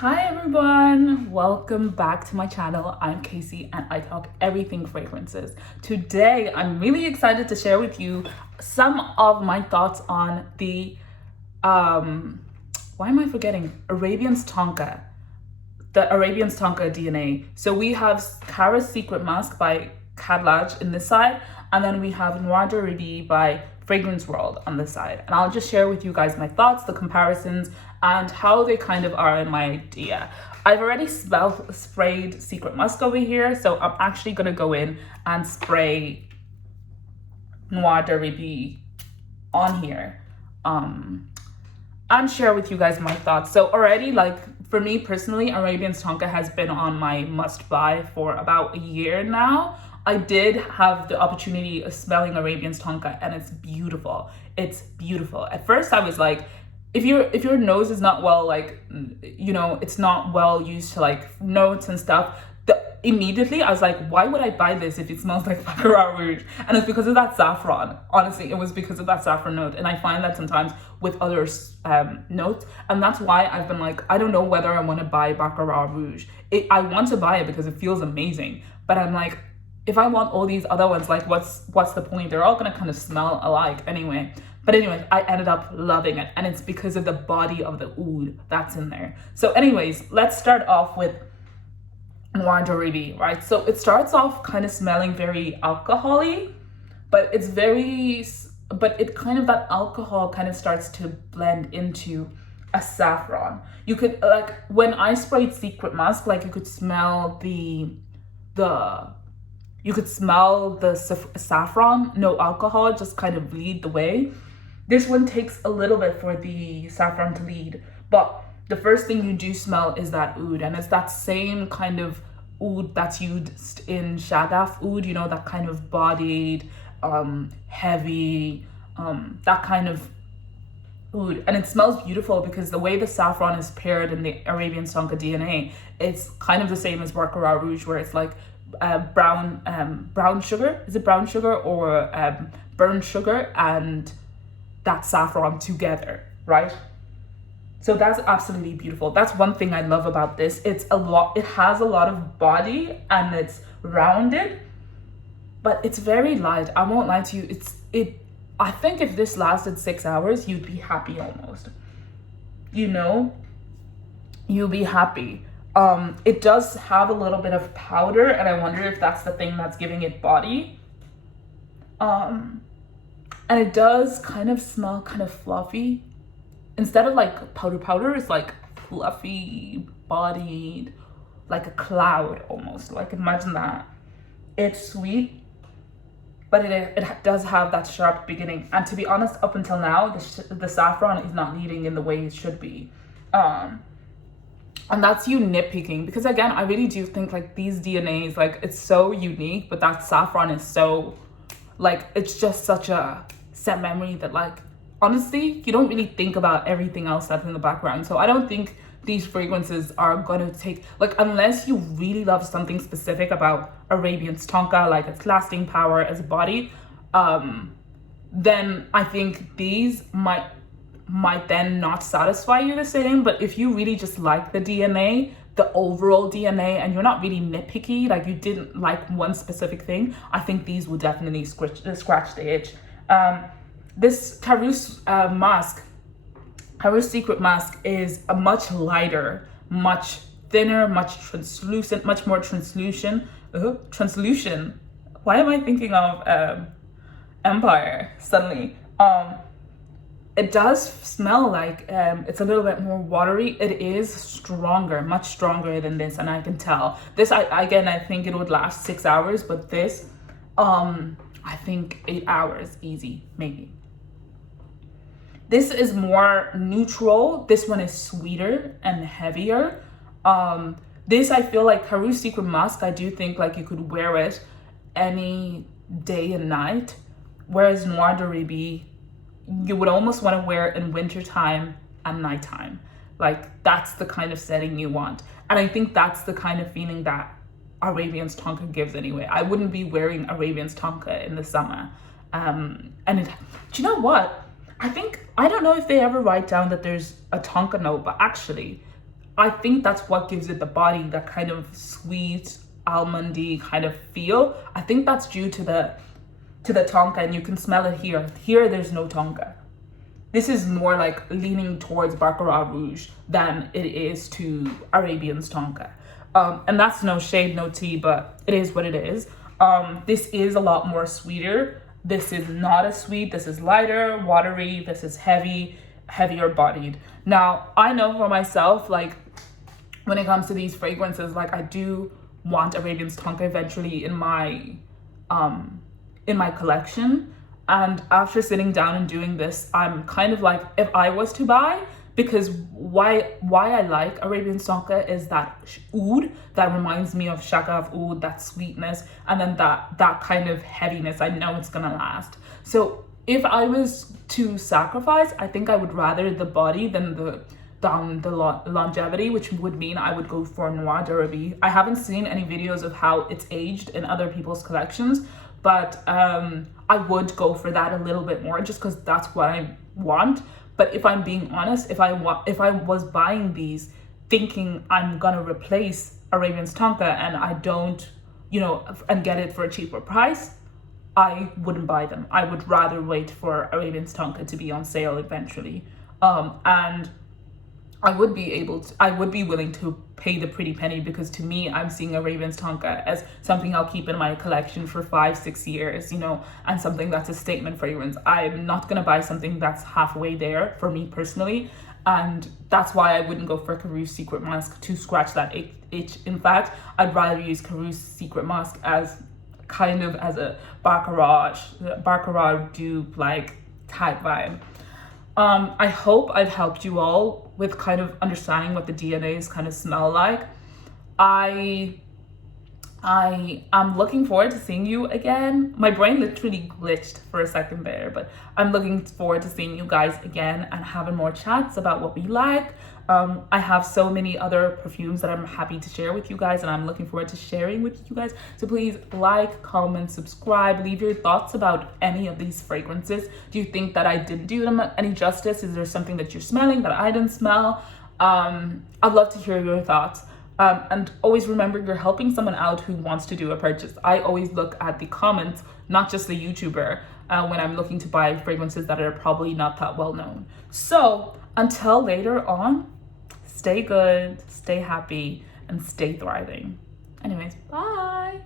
Hi everyone, welcome back to my channel. I'm Casey and I talk everything fragrances. Today I'm really excited to share with you some of my thoughts on the Arabians Tonka, the Arabians Tonka DNA. So we have Karus Secret Musk by Khadlaj in this side, and then we have Noir D'Arabie by Fragrance World on this side. And I'll just share with you guys my thoughts, the comparisons, and how they kind of are in my idea. I've already sprayed Secret Musk over here, so I'm actually gonna go in and spray Noir D'Arabie on here and share with you guys my thoughts. So already, like, for me personally, Arabians Tonka has been on my must buy for about a year now. I did have the opportunity of smelling Arabians Tonka and it's beautiful. It's beautiful. At first I was like, if your nose is not well, like, you know, it's not well used to like notes and stuff, immediately I was like, why would I buy this if it smells like Baccarat Rouge? And it's because of that saffron. Honestly, it was because of that saffron note. And I find that sometimes with other notes. And that's why I've been like, I don't know whether I want to buy Baccarat Rouge. I want to buy it because it feels amazing. But I'm like, if I want all these other ones, like what's the point? They're all gonna kind of smell alike anyway. But anyways, I ended up loving it. And it's because of the body of the oud that's in there. So anyways, let's start off with Noir D'Arabie, right? So it starts off kind of smelling very alcohol-y, but it kind of, that alcohol kind of starts to blend into a saffron. You could, like, when I sprayed Secret Musk, like, you could smell the saffron, no alcohol, just kind of lead the way. This one takes a little bit for the saffron to lead, but the first thing you do smell is that oud, and it's that same kind of oud that's used in Shagaf oud, you know, that kind of bodied, heavy, that kind of oud. And it smells beautiful because the way the saffron is paired in the Arabian Tonka DNA, it's kind of the same as Baccarat Rouge, where it's like brown sugar. Is it brown sugar or burnt sugar and that saffron together, right? So that's absolutely beautiful. That's one thing I love about this. It has a lot of body and it's rounded, but it's very light. I won't lie to you. I think if this lasted 6 hours, you'd be happy almost. You know, you'll be happy. It does have a little bit of powder, and I wonder if that's the thing that's giving it body. And it does kind of smell kind of fluffy. Instead of like powder, it's like fluffy, bodied, like a cloud almost. Like, imagine that. It's sweet, but it does have that sharp beginning. And to be honest, up until now, the saffron is not leading in the way it should be. And that's you nitpicking, because again, I really do think like these DNAs, like, it's so unique, but that saffron is so, like, it's just such a set memory that, like, honestly, you don't really think about everything else that's in the background. So I don't think these fragrances are gonna take, like, unless you really love something specific about Arabians Tonka, like its lasting power as a body, then I think these might then not satisfy you the same. But if you really just like the DNA, the overall DNA, and you're not really nitpicky, like you didn't like one specific thing, I think these will definitely scratch the itch. This Karus Secret Musk is a much lighter, much thinner, much translucent, much more translucent. Why am I thinking of Empire suddenly? It does smell like it's a little bit more watery. It is stronger, much stronger than this, and I can tell. This, I think it would last 6 hours, but this, I think 8 hours, easy, maybe. This is more neutral. This one is sweeter and heavier. This, I feel like Karus Secret Musk, I do think like you could wear it any day and night, whereas Noir D'Arabie, you would almost want to wear it in wintertime and nighttime. Like, that's the kind of setting you want. And I think that's the kind of feeling that Arabians Tonka gives anyway. I wouldn't be wearing Arabians Tonka in the summer. Do you know what? I don't know if they ever write down that there's a Tonka note, but actually I think that's what gives it the body, that kind of sweet, almondy kind of feel. I think that's due to the tonka, and you can smell it here. Here, there's no tonka. This is more like leaning towards Baccarat Rouge than it is to Arabian's tonka. And that's no shade, no tea, but it is what it is. This is a lot more sweeter. This is not as sweet. This is lighter, watery. This is heavier bodied. Now, I know for myself, like when it comes to these fragrances, like I do want Arabian's tonka eventually in my collection. And after sitting down and doing this, I'm kind of like, if I was to buy, because why I like Arabian tonka is that oud that reminds me of shagaf oud, that sweetness, and then that kind of heaviness. I know it's gonna last. So if I was to sacrifice, I think I would rather the body than the longevity, which would mean I would go for Noir D'Arabie. I haven't seen any videos of how it's aged in other people's collections, but I would go for that a little bit more just because that's what I want. But if I'm being honest, if I was buying these thinking I'm gonna replace Arabian's tonka and I don't, and get it for a cheaper price, I wouldn't buy them. I would rather wait for Arabian's tonka to be on sale eventually. And I would be willing to pay the pretty penny, because to me, I'm seeing Arabian's tonka as something I'll keep in my collection for 5-6 years, and something that's a statement fragrance. I'm not gonna buy something that's halfway there for me personally. And that's why I wouldn't go for Karus Secret Musk to scratch that itch. In fact, I'd rather use Karus Secret Musk as kind of as a Baccarat dupe like type vibe. I hope I've helped you all with kind of understanding what the DNAs kind of smell like. I am looking forward to seeing you again. My brain literally glitched for a second there, but I'm looking forward to seeing you guys again and having more chats about what we like. I have so many other perfumes that I'm happy to share with you guys, and I'm looking forward to sharing with you guys. So please like, comment, subscribe, leave your thoughts about any of these fragrances. Do you think that I didn't do them any justice? Is there something that you're smelling that I didn't smell? I'd love to hear your thoughts. And always remember, you're helping someone out who wants to do a purchase. I always look at the comments, not just the YouTuber, when I'm looking to buy fragrances that are probably not that well known. So until later on, stay good, stay happy, and stay thriving. Anyways, bye.